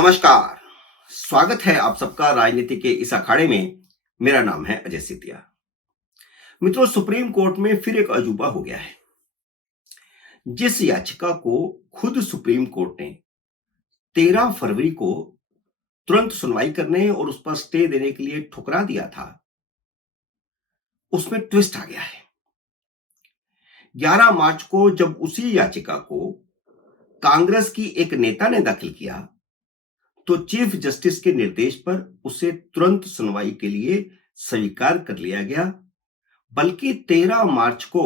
नमस्कार। स्वागत है आप सबका राजनीति के इस अखाड़े में। मेरा नाम है अजय सितिया। मित्रों, सुप्रीम कोर्ट में फिर एक अजूबा हो गया है। जिस याचिका को खुद सुप्रीम कोर्ट ने 13 फरवरी को तुरंत सुनवाई करने और उस पर स्टे देने के लिए ठुकरा दिया था, उसमें ट्विस्ट आ गया है। 11 मार्च को जब उसी याचिका को कांग्रेस की एक नेता ने दाखिल किया, तो चीफ जस्टिस के निर्देश पर उसे तुरंत सुनवाई के लिए स्वीकार कर लिया गया। बल्कि 13 मार्च को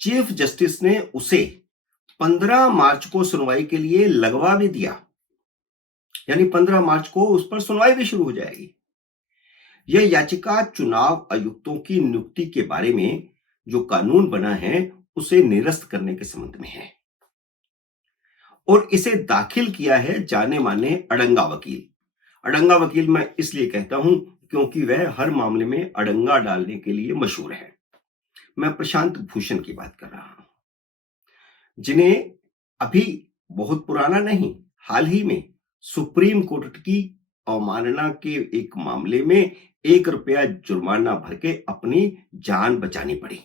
चीफ जस्टिस ने उसे 15 मार्च को सुनवाई के लिए लगवा भी दिया, यानी 15 मार्च को उस पर सुनवाई भी शुरू हो जाएगी। यह याचिका चुनाव आयुक्तों की नियुक्ति के बारे में जो कानून बना है उसे निरस्त करने के संबंध में है और इसे दाखिल किया है जाने माने अड़ंगा वकील। अड़ंगा वकील मैं इसलिए कहता हूं क्योंकि वह हर मामले में अड़ंगा डालने के लिए मशहूर है। मैं प्रशांत भूषण की बात कर रहा हूं, जिन्हें अभी बहुत पुराना नहीं, हाल ही में सुप्रीम कोर्ट की अवमानना के एक मामले में 1 रुपया जुर्माना भर के अपनी जान बचानी पड़ी।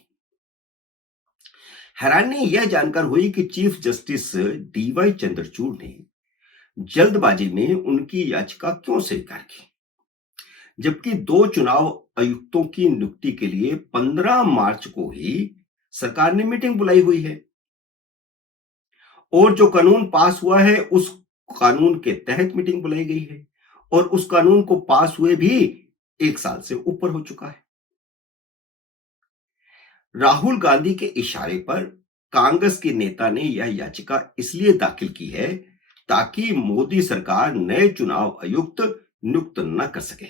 हैरानी यह जानकर हुई कि चीफ जस्टिस डीवाई चंद्रचूड़ ने जल्दबाजी में उनकी याचिका क्यों स्वीकार की, जबकि 2 चुनाव आयुक्तों की नियुक्ति के लिए 15 मार्च को ही सरकार ने मीटिंग बुलाई हुई है और जो कानून पास हुआ है उस कानून के तहत मीटिंग बुलाई गई है और उस कानून को पास हुए भी 1 साल से ऊपर हो चुका है। राहुल गांधी के इशारे पर कांग्रेस के नेता ने यह याचिका इसलिए दाखिल की है ताकि मोदी सरकार नए चुनाव आयुक्त नियुक्त न कर सके।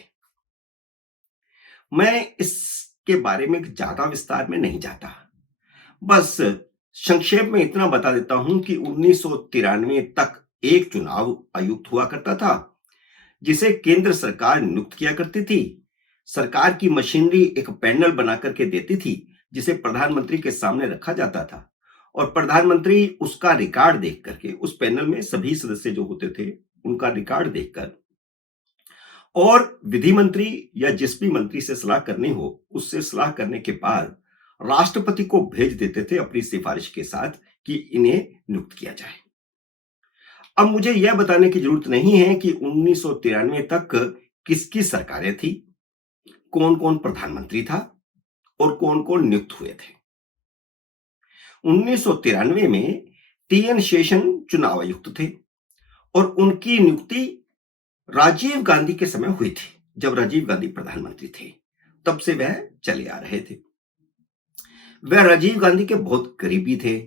मैं इसके बारे में ज्यादा विस्तार में नहीं जाता, बस संक्षेप में इतना बता देता हूं कि 1993 तक एक चुनाव आयुक्त हुआ करता था जिसे केंद्र सरकार नियुक्त किया करती थी। सरकार की मशीनरी एक पैनल बना करके देती थी जिसे प्रधानमंत्री के सामने रखा जाता था और प्रधानमंत्री उसका रिकॉर्ड देख करके, उस पैनल में सभी सदस्य जो होते थे उनका रिकॉर्ड देखकर और विधि मंत्री या जिस भी मंत्री से सलाह करनी हो उससे सलाह करने के बाद राष्ट्रपति को भेज देते थे अपनी सिफारिश के साथ कि इन्हें नियुक्त किया जाए। अब मुझे यह बताने की जरूरत नहीं है कि 1993 तक किसकी सरकारें थी, कौन कौन प्रधानमंत्री था और कौन कौन नियुक्त हुए थे। 1993 में टीएन शेषन चुनाव आयुक्त थे और उनकी नियुक्ति राजीव गांधी के समय हुई थी। जब राजीव गांधी प्रधानमंत्री थे तब से वह चले आ रहे थे। वह राजीव गांधी के बहुत करीबी थे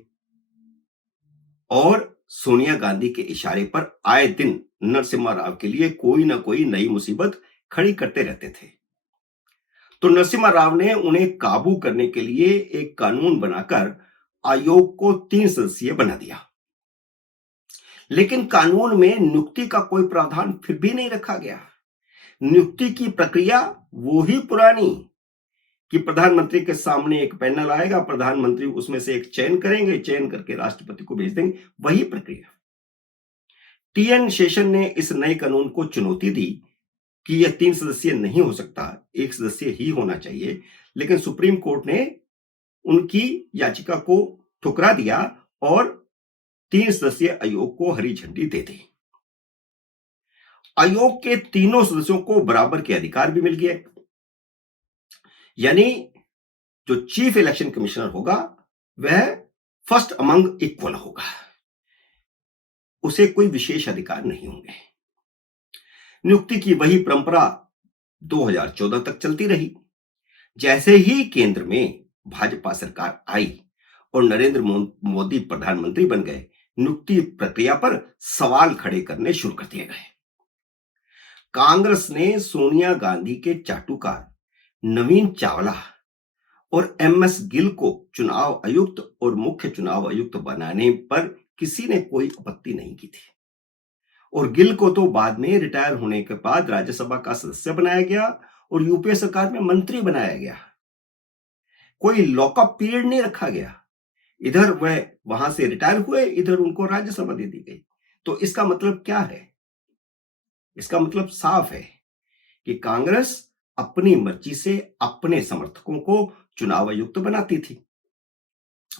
और सोनिया गांधी के इशारे पर आए दिन नरसिम्हा राव के लिए कोई ना कोई नई मुसीबत खड़ी करते रहते थे। तो नरसिम्हा राव ने उन्हें काबू करने के लिए एक कानून बनाकर आयोग को 3 सदस्यीय बना दिया, लेकिन कानून में नियुक्ति का कोई प्रावधान फिर भी नहीं रखा गया। नियुक्ति की प्रक्रिया वो ही पुरानी कि प्रधानमंत्री के सामने एक पैनल आएगा, प्रधानमंत्री उसमें से एक चयन करेंगे, चयन करके राष्ट्रपति को भेज देंगे, वही प्रक्रिया। टीएन शेषन ने इस नए कानून को चुनौती दी कि यह 3 सदस्यीय नहीं हो सकता, 1 सदस्यीय ही होना चाहिए, लेकिन सुप्रीम कोर्ट ने उनकी याचिका को ठुकरा दिया और 3 सदस्यीय आयोग को हरी झंडी दे दी। आयोग के तीनों सदस्यों को बराबर के अधिकार भी मिल गए, यानी जो चीफ इलेक्शन कमिश्नर होगा वह फर्स्ट अमंग इक्वल होगा, उसे कोई विशेष अधिकार नहीं होंगे। नियुक्ति की वही परंपरा 2014 तक चलती रही। जैसे ही केंद्र में भाजपा सरकार आई और नरेंद्र मोदी प्रधानमंत्री बन गए, नियुक्ति प्रक्रिया पर सवाल खड़े करने शुरू कर दिए गए। कांग्रेस ने सोनिया गांधी के चाटुकार नवीन चावला और एमएस गिल को चुनाव आयुक्त और मुख्य चुनाव आयुक्त बनाने पर किसी ने कोई आपत्ति नहीं की थी और गिल को तो बाद में रिटायर होने के बाद राज्यसभा का सदस्य बनाया गया और यूपीए सरकार में मंत्री बनाया गया। कोई लॉकअप पीरियड नहीं रखा गया, इधर वह वहां से रिटायर हुए, इधर उनको राज्यसभा दे दी गई। तो इसका मतलब क्या है इसका मतलब साफ है कि कांग्रेस अपनी मर्जी से अपने समर्थकों को चुनाव आयुक्त बनाती थी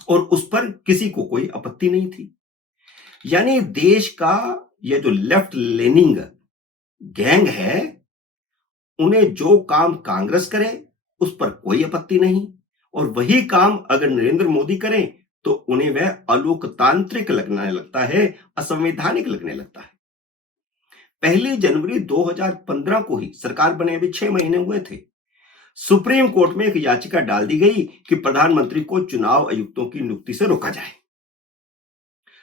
और उस पर किसी को कोई आपत्ति नहीं थी। यानी देश का यह जो लेफ्ट लेनिंग गैंग है, उन्हें जो काम कांग्रेस करे उस पर कोई आपत्ति नहीं, और वही काम अगर नरेंद्र मोदी करें तो उन्हें वह अलोकतांत्रिक लगने लगता है, असंवैधानिक लगने लगता है। 1 जनवरी 2015 को ही सरकार बने अभी 6 महीने हुए थे, सुप्रीम कोर्ट में एक याचिका डाल दी गई कि प्रधानमंत्री को चुनाव आयुक्तों की नियुक्ति से रोका जाए।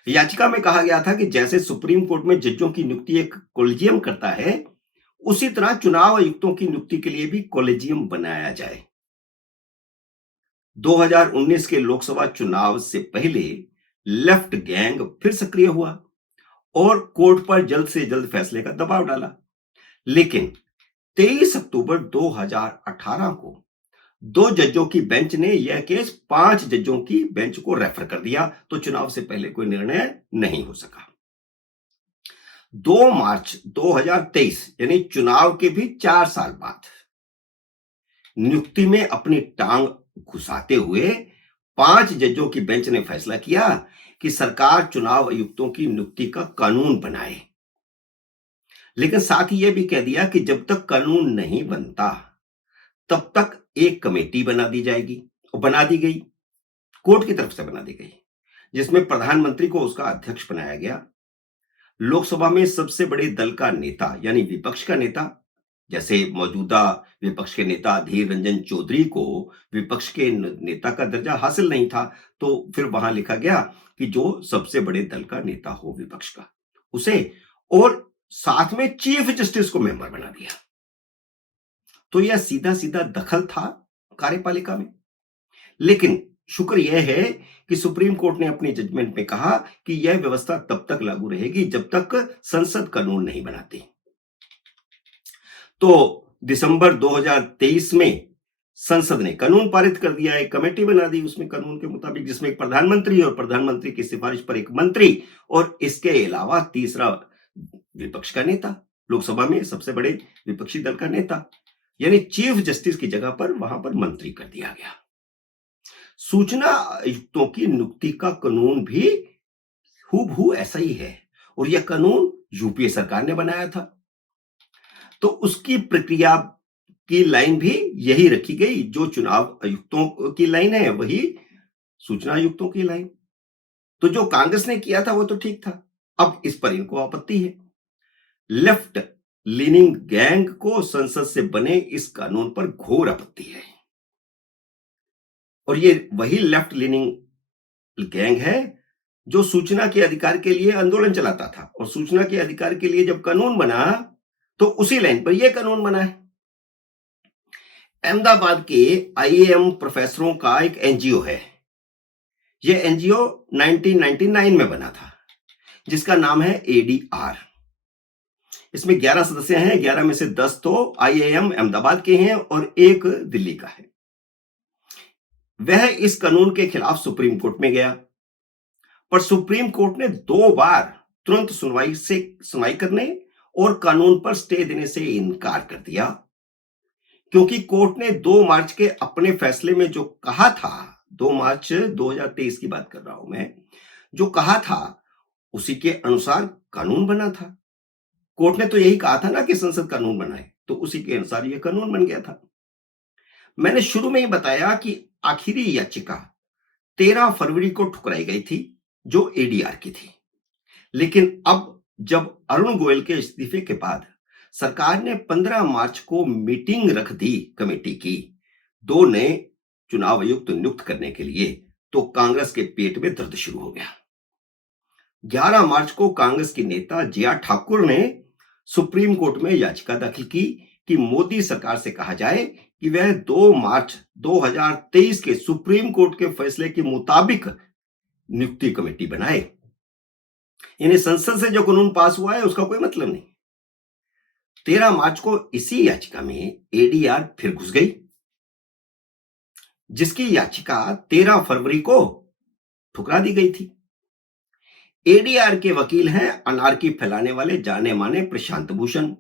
याचिका में कहा गया था कि जैसे सुप्रीम कोर्ट में जजों की नियुक्ति एक कोलेजियम करता है, उसी तरह चुनाव आयुक्तों की नियुक्ति के लिए भी कोलेजियम बनाया जाए। 2019 के लोकसभा चुनाव से पहले लेफ्ट गैंग फिर सक्रिय हुआ और कोर्ट पर जल्द से जल्द फैसले का दबाव डाला। लेकिन 23 अक्टूबर 2018 को 2 जजों की बेंच ने यह केस 5 जजों की बेंच को रेफर कर दिया, तो चुनाव से पहले कोई निर्णय नहीं हो सका। 2 मार्च 2023 यानी चुनाव के भी 4 साल बाद नियुक्ति में अपनी टांग घुसाते हुए 5 जजों की बेंच ने फैसला किया कि सरकार चुनाव आयुक्तों की नियुक्ति का कानून बनाए। लेकिन साथ ही यह भी कह दिया कि जब तक कानून नहीं बनता तब तक एक कमेटी बना दी जाएगी, और बना दी गई, कोर्ट की तरफ से बना दी गई, जिसमें प्रधानमंत्री को उसका अध्यक्ष बनाया गया। लोकसभा में सबसे बड़े दल का नेता यानी विपक्ष का नेता, जैसे मौजूदा विपक्ष के नेता अधीर रंजन चौधरी को विपक्ष के नेता का दर्जा हासिल नहीं था, तो फिर वहां लिखा गया कि जो सबसे बड़े दल का नेता हो विपक्ष का, उसे, और साथ में चीफ जस्टिस को मेंबर बना दिया। तो यह सीधा सीधा दखल था कार्यपालिका में। लेकिन शुक्र यह है कि सुप्रीम कोर्ट ने अपनी जजमेंट में कहा कि यह व्यवस्था तब तक लागू रहेगी जब तक संसद कानून नहीं बनाती। तो दिसंबर 2023 में संसद ने कानून पारित कर दिया, एक कमेटी बना दी उसमें कानून के मुताबिक, जिसमें एक प्रधानमंत्री और प्रधानमंत्री की सिफारिश पर एक मंत्री और इसके अलावा तीसरा विपक्ष का नेता, लोकसभा में सबसे बड़े विपक्षी दल का नेता, यानी चीफ जस्टिस की जगह पर वहां पर मंत्री कर दिया गया। सूचना आयुक्तों की नियुक्ति का कानून भी हूबहू ऐसा ही है, और यह कानून यूपीए सरकार ने बनाया था, तो उसकी प्रक्रिया की लाइन भी यही रखी गई। जो चुनाव आयुक्तों की लाइन है वही सूचना आयुक्तों की लाइन। तो जो कांग्रेस ने किया था वो तो ठीक था, अब इस पर इनको आपत्ति है। लेफ्ट लीनिंग गैंग को संसद से बने इस कानून पर घोर आपत्ति है, और ये वही लेफ्ट लीनिंग गैंग है जो सूचना के अधिकार के लिए आंदोलन चलाता था, और सूचना के अधिकार के लिए जब कानून बना तो उसी लाइन पर यह कानून बना है। अहमदाबाद के आईएएम प्रोफेसरों का एक एनजीओ है। यह एनजीओ 1999 में बना था, जिसका नाम है एडीआर। इसमें 11 सदस्य हैं, 11 में से 10 तो आईएएम अहमदाबाद के हैं और एक दिल्ली का है। वह इस कानून के खिलाफ सुप्रीम कोर्ट में गया, पर सुप्रीम कोर्ट ने 2 बार तुरंत सुनवाई करने और कानून पर स्टे देने से इनकार कर दिया, क्योंकि कोर्ट ने 2 मार्च के अपने फैसले में जो कहा था, 2 मार्च 2023 की बात कर रहा हूं मैं, जो कहा था उसी के अनुसार कानून बना था। कोर्ट ने तो यही कहा था ना कि संसद कानून बनाए, तो उसी के अनुसार यह कानून बन गया था। मैंने शुरू में ही बताया कि आखिरी याचिका 13 फरवरी को ठुकराई गई थी, जो एडीआर की थी। लेकिन अब जब अरुण गोयल के इस्तीफे के बाद सरकार ने 15 मार्च को मीटिंग रख दी कमेटी की 2 नए चुनाव आयुक्त नियुक्त करने के लिए, तो कांग्रेस के पेट में दर्द शुरू हो गया। 11 मार्च को कांग्रेस की नेता जिया ठाकुर ने सुप्रीम कोर्ट में याचिका दाखिल की कि मोदी सरकार से कहा जाए कि वह 2 मार्च 2023 के सुप्रीम कोर्ट के फैसले के मुताबिक नियुक्ति कमेटी बनाए। यानी संसद से जो कानून पास हुआ है उसका कोई मतलब नहीं। 13 मार्च को इसी याचिका में एडीआर फिर घुस गई, जिसकी याचिका 13 फरवरी को ठुकरा दी गई थी। एडीआर के वकील हैं अनारकी फैलाने वाले जाने माने प्रशांत भूषण,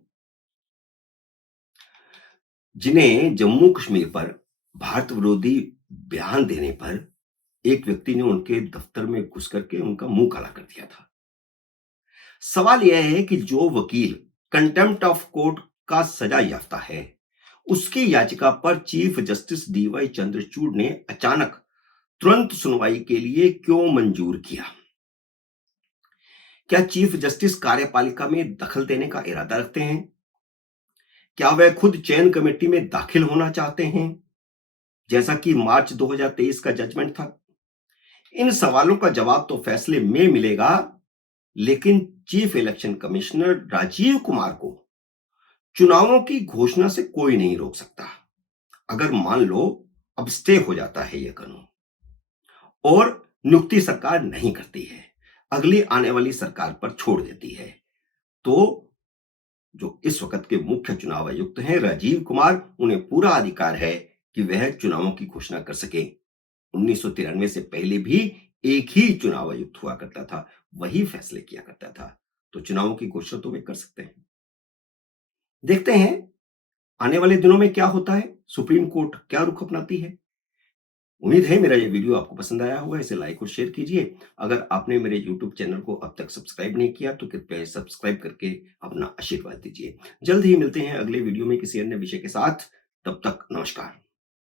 जिन्हें जम्मू कश्मीर पर भारत विरोधी बयान देने पर एक व्यक्ति ने उनके दफ्तर में घुस करके उनका मुंह काला कर दिया था। सवाल यह है कि जो वकील कंटेम्प्ट ऑफ कोर्ट का सजा याफ्ता है, उसकी याचिका पर चीफ जस्टिस डीवाई चंद्रचूड़ ने अचानक तुरंत सुनवाई के लिए क्यों मंजूर किया? क्या चीफ जस्टिस कार्यपालिका में दखल देने का इरादा रखते हैं? क्या वह खुद चयन कमेटी में दाखिल होना चाहते हैं, जैसा कि मार्च 2023 का जजमेंट था? इन सवालों का जवाब तो फैसले में मिलेगा, लेकिन chief election commissioner Rajeev Kumar को चुनावों की घोषणा से कोई नहीं रोक सकता। अगर मान लो अब स्टे हो जाता है यह कानून और नियुक्ति सरकार नहीं करती है, अगली आने वाली सरकार पर छोड़ देती है, तो जो इस वक्त के मुख्य चुनाव आयुक्त हैं राजीव कुमार, उन्हें पूरा अधिकार है कि वह चुनावों की घोषणा कर सके। 1993 से पहले भी एक ही चुनाव आयुक्त हुआ करता था, वही फैसले किया करता था, तो चुनावों की घोषणा तो वे कर सकते हैं। देखते हैं आने वाले दिनों में क्या होता है, सुप्रीम कोर्ट क्या रुख अपनाती है। उम्मीद है मेरा ये वीडियो आपको पसंद आया होगा, इसे लाइक और शेयर कीजिए। अगर आपने मेरे यूट्यूब चैनल को अब तक सब्सक्राइब नहीं किया तो कृपया सब्सक्राइब करके अपना आशीर्वाद दीजिए। जल्द ही मिलते हैं अगले वीडियो में किसी अन्य विषय के साथ। तब तक नमस्कार।